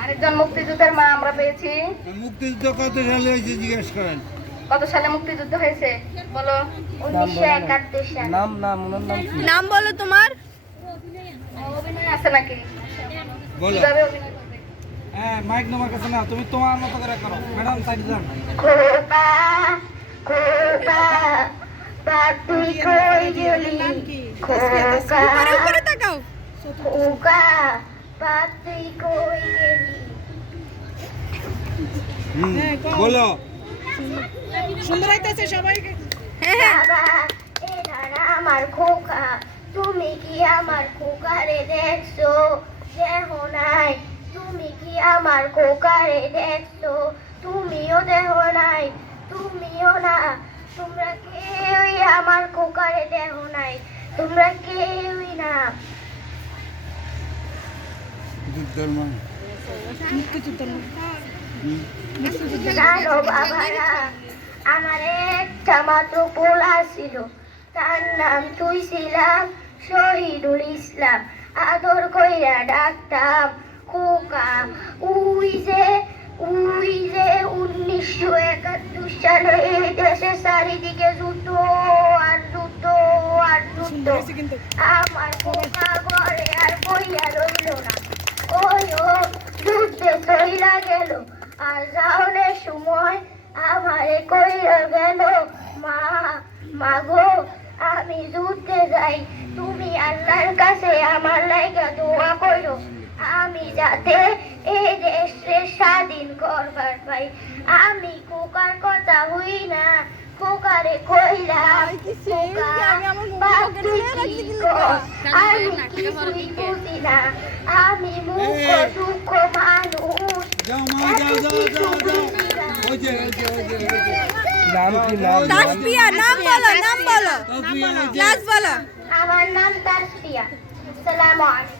আরেকজন মুক্তিযুদ্ধের মা আমরা পেয়েছি। মুক্তিযুদ্ধ কত সালে হয়েছে জিজ্ঞেস করেন। কত সালে মুক্তিযুদ্ধ হয়েছে বলো? 1971 সালে। নাম নাম ওনার নাম কি? নাম বলো তোমার। অভিনয় আছে নাকি? বলো। কিভাবে অভিনয় করবে? হ্যাঁ মাইক তোমার কাছে না, তুমি তোমার মতো করে করো ম্যাডাম। সাইড যান। খোকা খোকা বাতি কই গেলি খোকা উপরে তাকাও। খোকা বাতি কই গেলি। বলো। সুন্দর হইতাছে সবাইকে। বাবা এটা না আমার খোকা, তুমি কি আমার খোকারে দেখছো? দেখো নাই। তুমি কি আমার খোকারে দেখছো? তুমিও দেখো নাই, তুমিও না। তোমরা কেউই আমার খোকারে দেখো নাই, তোমরা কেউই না। যুদ্ধের মান। জানো বাবারা, আমার একটা মাত্র পোলা ছিল, তার নাম তুই ছিলাম শহীদুল ইসলাম। আদর কইরা ডাকতাম খোকা। উই যে 1971 সালে এই দেশে চারিদিকে যুদ্ধ আর যুদ্ধ আর যুদ্ধ। আমার খোকা ঘরে আর বইয়া রইল না। ওই ও যুদ্ধে চইলা গেল, আর যাওনের সময় আমারে কইরা গেল মা, মাগো আমি যুদ্ধে যাই, তুমি আল্লাহর কাছে আমার লাইগা দোয়া কইরো, আমি যাতে এই দেশে স্বাধীন করবার পাই। আমি খোকার কথা হই না, খোকারে কইলাম খোকা বাপি কি কর, আমি কিছুই বুঝি না, আমি মুখ দুঃখ মানুষ, যাও মা, যাও যাও যাও যাও। ওই যে নাম কি? নাম তাসপিয়া। নাম বলো, নাম বলো, ক্লাস বলো। আমার নাম তাসফিয়া। আসসালামু আলাইকুম।